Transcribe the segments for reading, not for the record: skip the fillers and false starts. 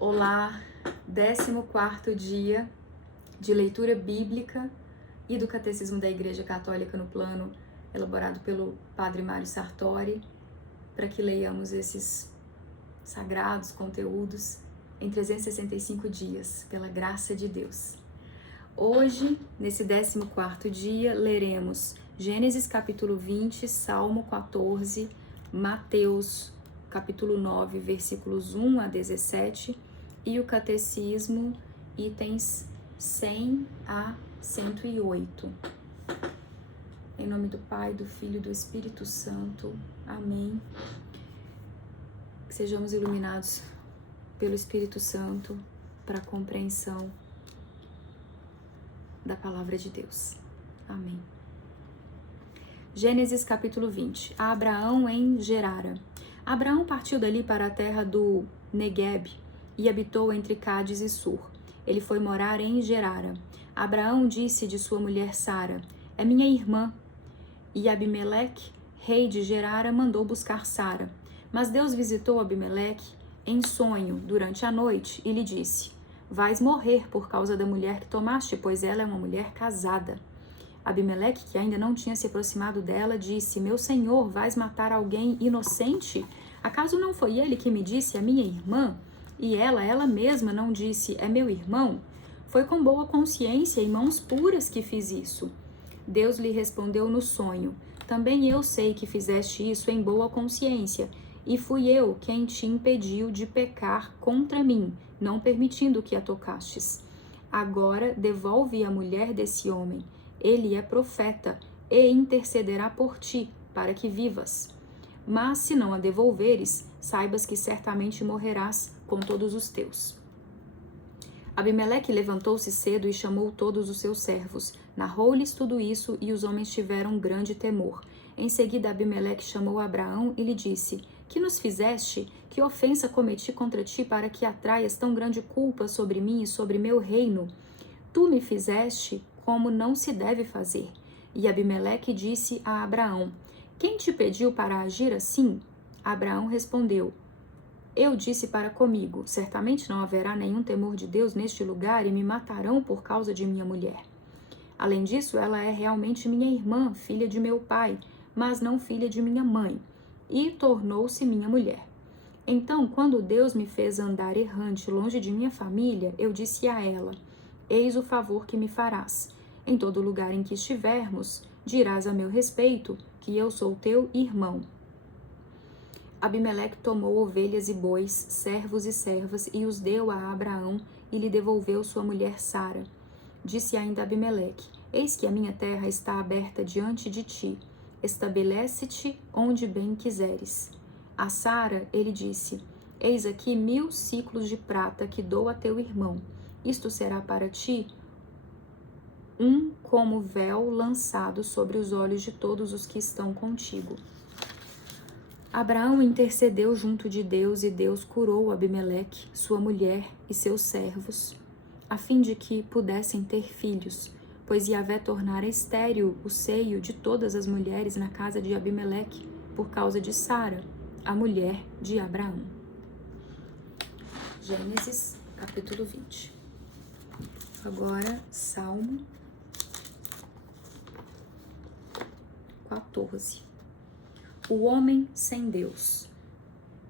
Olá, 14º dia de leitura bíblica e do Catecismo da Igreja Católica no Plano, elaborado pelo Padre Mário Sartori, para que leiamos esses sagrados conteúdos em 365 dias, pela graça de Deus. Hoje, nesse 14º dia, leremos Gênesis capítulo 20, Salmo 14, Mateus capítulo 9, versículos 1 a 17, e o Catecismo, itens 100 a 108. Em nome do Pai, do Filho e do Espírito Santo. Amém. Que sejamos iluminados pelo Espírito Santo para a compreensão da Palavra de Deus. Amém. Gênesis capítulo 20. Abraão em Gerara. Abraão partiu dali para a terra do Negueb e habitou entre Cádiz e Sur. Ele foi morar em Gerara. Abraão disse de sua mulher Sara: "É minha irmã." E Abimeleque, rei de Gerara, mandou buscar Sara. Mas Deus visitou Abimeleque em sonho durante a noite e lhe disse: "Vais morrer por causa da mulher que tomaste, pois ela é uma mulher casada." Abimeleque, que ainda não tinha se aproximado dela, disse: "Meu senhor, vais matar alguém inocente? Acaso não foi ele que me disse, a minha irmã? E ela mesma não disse, é meu irmão? Foi com boa consciência e mãos puras que fiz isso." Deus lhe respondeu no sonho: "Também eu sei que fizeste isso em boa consciência, e fui eu quem te impediu de pecar contra mim, não permitindo que a tocastes. Agora devolve a mulher desse homem. Ele é profeta e intercederá por ti, para que vivas. Mas se não a devolveres, saibas que certamente morrerás com todos os teus." Abimeleque levantou-se cedo e chamou todos os seus servos. Narrou-lhes tudo isso e os homens tiveram grande temor. Em seguida, Abimeleque chamou Abraão e lhe disse: "Que nos fizeste? Que ofensa cometi contra ti para que atraias tão grande culpa sobre mim e sobre meu reino? Tu me fizeste como não se deve fazer." E Abimeleque disse a Abraão: "Quem te pediu para agir assim?" Abraão respondeu: "Eu disse para comigo: certamente não haverá nenhum temor de Deus neste lugar e me matarão por causa de minha mulher. Além disso, ela é realmente minha irmã, filha de meu pai, mas não filha de minha mãe, e tornou-se minha mulher. Então, quando Deus me fez andar errante longe de minha família, eu disse a ela: eis o favor que me farás. Em todo lugar em que estivermos, dirás a meu respeito que eu sou teu irmão." Abimeleque tomou ovelhas e bois, servos e servas, e os deu a Abraão, e lhe devolveu sua mulher Sara. Disse ainda Abimeleque: "Eis que a minha terra está aberta diante de ti. Estabelece-te onde bem quiseres." A Sara ele disse: "Eis aqui 1000 siclos de prata que dou a teu irmão. Isto será para ti como véu lançado sobre os olhos de todos os que estão contigo." Abraão intercedeu junto de Deus e Deus curou Abimeleque, sua mulher e seus servos, a fim de que pudessem ter filhos, pois Yahvé tornara estéril o seio de todas as mulheres na casa de Abimeleque, por causa de Sara, a mulher de Abraão. Gênesis capítulo 20. Agora, Salmo 14. O homem sem Deus,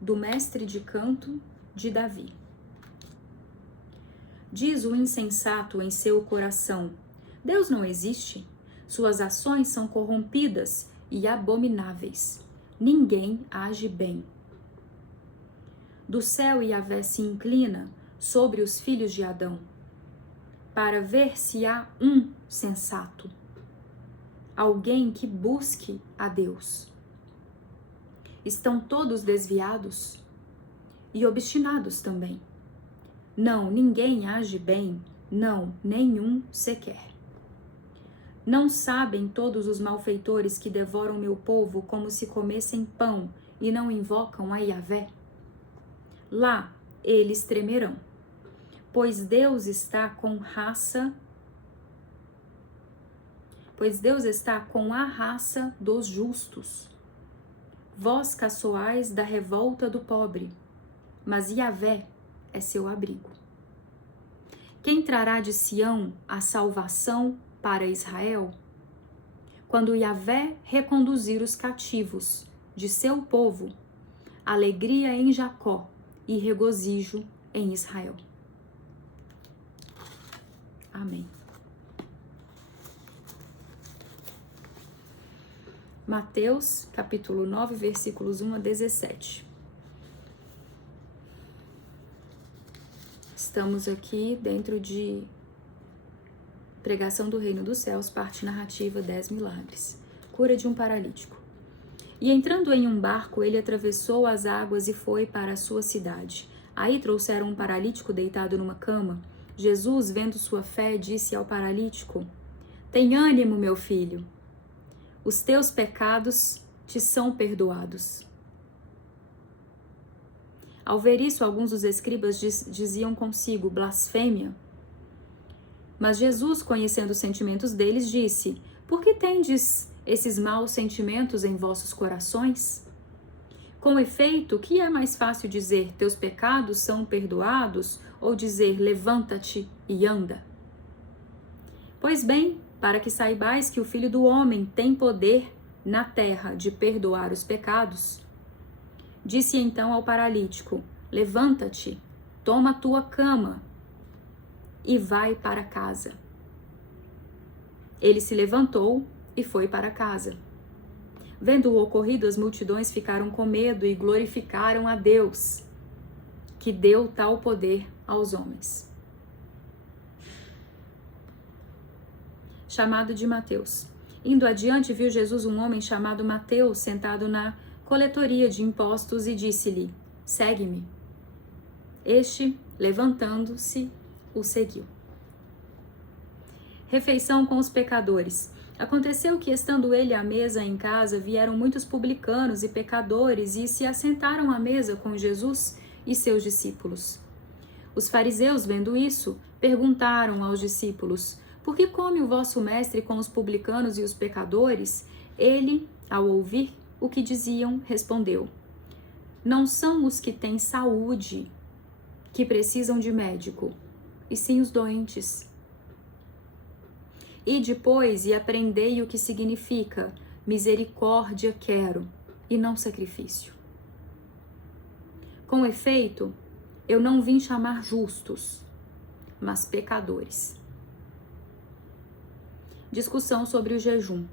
do mestre de canto de Davi. Diz o insensato em seu coração: Deus não existe. Suas ações são corrompidas e abomináveis. Ninguém age bem. Do céu Yahvé se inclina sobre os filhos de Adão, para ver se há um sensato, alguém que busque a Deus. Estão todos desviados e obstinados também. Não, ninguém age bem, não, nenhum sequer. Não sabem todos os malfeitores que devoram meu povo como se comessem pão e não invocam a Yahvé? Lá eles tremerão, pois Deus está com a raça dos justos. Vós caçoais da revolta do pobre, mas Yahvé é seu abrigo. Quem trará de Sião a salvação para Israel? Quando Yahvé reconduzir os cativos de seu povo, alegria em Jacó e regozijo em Israel. Amém. Mateus, capítulo 9, versículos 1 a 17. Estamos aqui dentro de Pregação do Reino dos Céus, parte narrativa 10 milagres. Cura de um paralítico. E entrando em um barco, ele atravessou as águas e foi para a sua cidade. Aí trouxeram um paralítico deitado numa cama. Jesus, vendo sua fé, disse ao paralítico: Tem ânimo, meu filho. Os teus pecados te são perdoados. Ao ver isso, alguns dos escribas diziam consigo: blasfêmia. Mas Jesus, conhecendo os sentimentos deles, disse: Por que tendes esses maus sentimentos em vossos corações? Com efeito, o que é mais fácil dizer: teus pecados são perdoados, ou dizer: levanta-te e anda? Pois bem, para que saibais que o Filho do Homem tem poder na terra de perdoar os pecados, disse então ao paralítico: levanta-te, toma a tua cama e vai para casa. Ele se levantou e foi para casa. Vendo o ocorrido, as multidões ficaram com medo e glorificaram a Deus, que deu tal poder aos homens. Chamado de Mateus. Indo adiante, viu Jesus um homem chamado Mateus sentado na coletoria de impostos e disse-lhe: segue-me. Este, levantando-se, o seguiu. Refeição com os pecadores. Aconteceu que, estando ele à mesa em casa, vieram muitos publicanos e pecadores e se assentaram à mesa com Jesus e seus discípulos. Os fariseus, vendo isso, perguntaram aos discípulos: por que come o vosso mestre com os publicanos e os pecadores? Ele, ao ouvir o que diziam, respondeu: não são os que têm saúde que precisam de médico, e sim os doentes. E depois, e aprendei o que significa: misericórdia quero, e não sacrifício. Com efeito, eu não vim chamar justos, mas pecadores. Discussão sobre o jejum.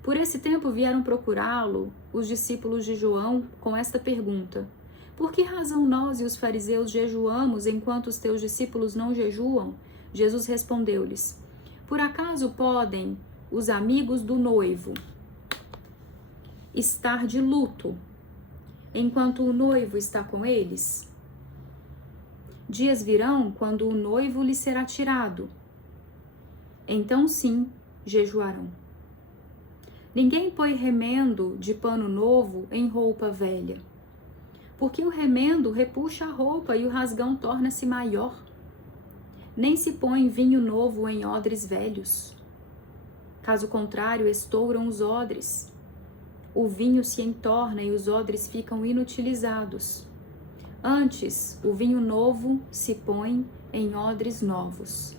Por esse tempo vieram procurá-lo os discípulos de João com esta pergunta: por que razão nós e os fariseus jejuamos enquanto os teus discípulos não jejuam? Jesus respondeu-lhes: por acaso podem os amigos do noivo estar de luto enquanto o noivo está com eles? Dias virão quando o noivo lhe será tirado. Então sim, jejuarão. Ninguém põe remendo de pano novo em roupa velha, porque o remendo repuxa a roupa e o rasgão torna-se maior. Nem se põe vinho novo em odres velhos. Caso contrário, estouram os odres. O vinho se entorna e os odres ficam inutilizados. Antes, o vinho novo se põe em odres novos.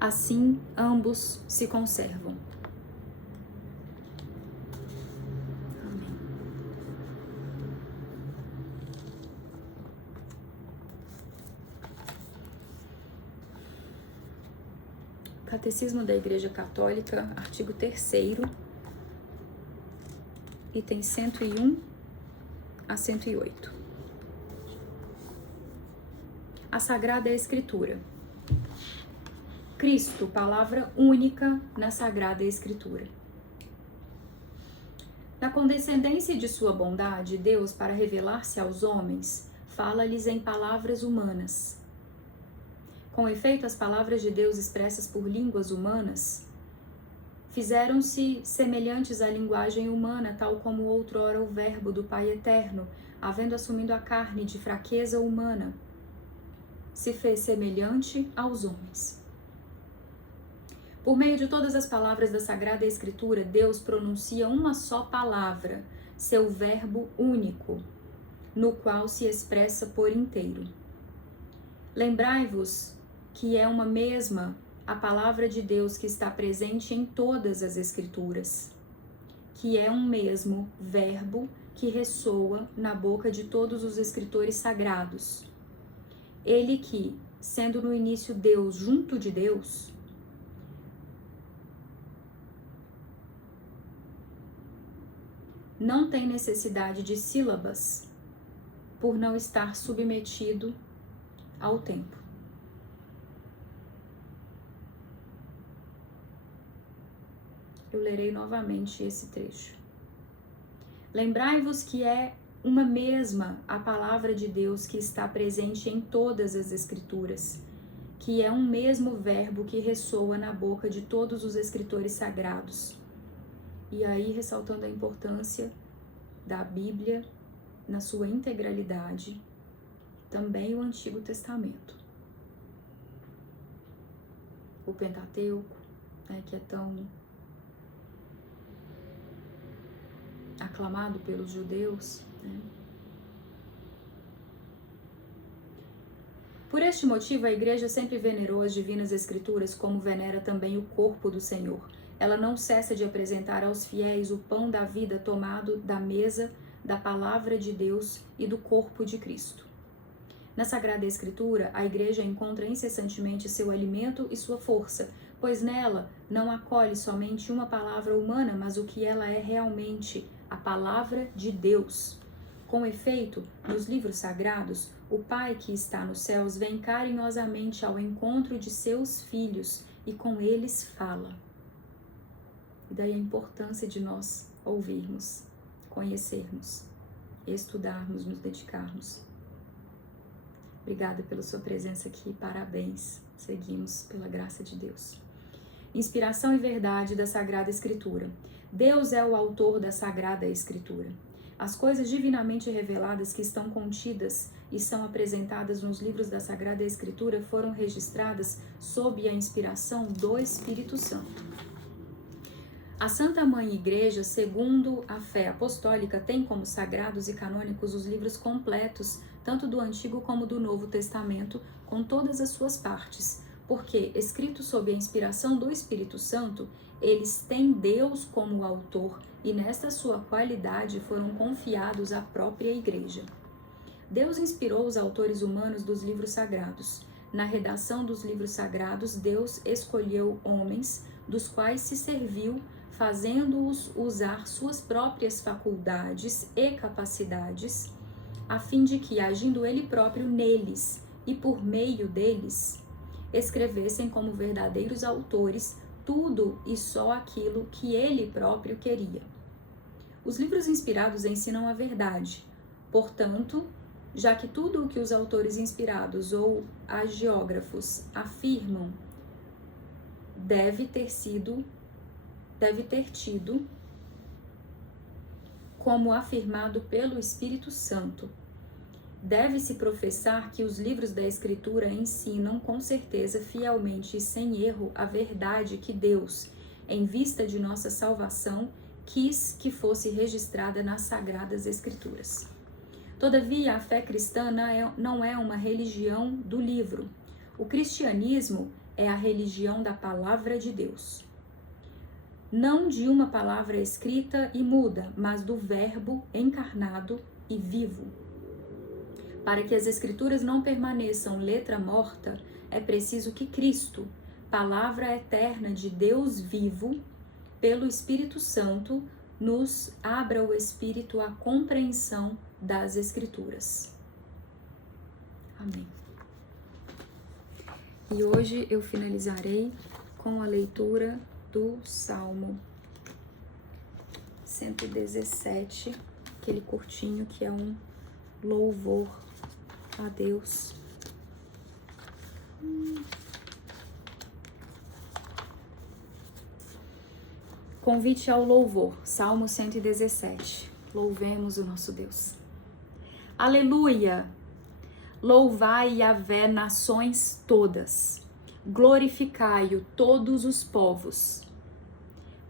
Assim, ambos se conservam. Catecismo da Igreja Católica, artigo 3º, item 101 a 108. A Sagrada Escritura. Cristo, palavra única na Sagrada Escritura. Na condescendência de sua bondade, Deus, para revelar-se aos homens, fala-lhes em palavras humanas. Com efeito, as palavras de Deus expressas por línguas humanas fizeram-se semelhantes à linguagem humana, tal como outrora o Verbo do Pai Eterno, havendo assumido a carne de fraqueza humana, se fez semelhante aos homens. Por meio de todas as palavras da Sagrada Escritura, Deus pronuncia uma só palavra, seu Verbo único, no qual se expressa por inteiro. Lembrai-vos que é uma mesma a palavra de Deus que está presente em todas as Escrituras, que é um mesmo verbo que ressoa na boca de todos os escritores sagrados. Ele que, sendo no início Deus junto de Deus, não tem necessidade de sílabas por não estar submetido ao tempo. Eu lerei novamente esse trecho. Lembrai-vos que é uma mesma a palavra de Deus que está presente em todas as Escrituras, que é um mesmo verbo que ressoa na boca de todos os escritores sagrados. E aí, ressaltando a importância da Bíblia na sua integralidade, também o Antigo Testamento. O Pentateuco, né, que é tão aclamado pelos judeus, né? Por este motivo, a Igreja sempre venerou as Divinas Escrituras como venera também o corpo do Senhor. Ela não cessa de apresentar aos fiéis o pão da vida tomado da mesa da Palavra de Deus e do corpo de Cristo. Na Sagrada Escritura, a Igreja encontra incessantemente seu alimento e sua força, pois nela não acolhe somente uma palavra humana, mas o que ela é realmente, a Palavra de Deus. Com efeito, nos livros sagrados, o Pai que está nos céus vem carinhosamente ao encontro de seus filhos e com eles fala. E daí a importância de nós ouvirmos, conhecermos, estudarmos, nos dedicarmos. Obrigada pela sua presença aqui, parabéns. Seguimos pela graça de Deus. Inspiração e verdade da Sagrada Escritura. Deus é o autor da Sagrada Escritura. As coisas divinamente reveladas que estão contidas e são apresentadas nos livros da Sagrada Escritura foram registradas sob a inspiração do Espírito Santo. A Santa Mãe Igreja, segundo a fé apostólica, tem como sagrados e canônicos os livros completos, tanto do Antigo como do Novo Testamento, com todas as suas partes, porque, escritos sob a inspiração do Espírito Santo, eles têm Deus como autor e nesta sua qualidade foram confiados à própria Igreja. Deus inspirou os autores humanos dos livros sagrados. Na redação dos livros sagrados, Deus escolheu homens, dos quais se serviu, fazendo-os usar suas próprias faculdades e capacidades, a fim de que, agindo Ele próprio neles e por meio deles, escrevessem como verdadeiros autores tudo e só aquilo que Ele próprio queria. Os livros inspirados ensinam a verdade. Portanto, já que tudo o que os autores inspirados ou hagiógrafos afirmam deve ter tido como afirmado pelo Espírito Santo. Deve-se professar que os livros da Escritura ensinam com certeza, fielmente e sem erro, a verdade que Deus, em vista de nossa salvação, quis que fosse registrada nas Sagradas Escrituras. Todavia, a fé cristã não é uma religião do livro. O cristianismo é a religião da Palavra de Deus. Não de uma palavra escrita e muda, mas do Verbo encarnado e vivo. Para que as Escrituras não permaneçam letra morta, é preciso que Cristo, palavra eterna de Deus vivo, pelo Espírito Santo, nos abra o espírito à compreensão das Escrituras. Amém. E hoje eu finalizarei com a leitura do Salmo 117, aquele curtinho que é um louvor a Deus. Convite ao louvor, Salmo 117. Louvemos o nosso Deus. Aleluia! Louvai Yahvé, nações todas. Glorificai-o todos os povos.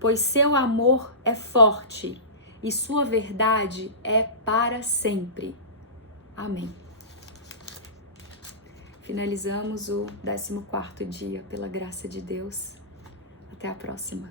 Pois seu amor é forte e sua verdade é para sempre. Amém. finalizamos o 14º dia, pela graça de Deus. Até a próxima.